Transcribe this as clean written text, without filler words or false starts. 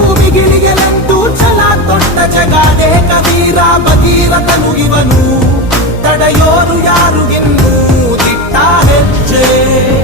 ಮಿಗಿಲಿಗೆಲೆಂದು ಛಲ ತೊಟ್ಟ ಜಗಾದೆ ಕವೀರ ಭಗೀರಥನು ಇವನು, ತಡೆಯೋರು ಯಾರು ಇನ್ನೂ ದಿಟ್ಟ ಹೆಜ್ಜೆ.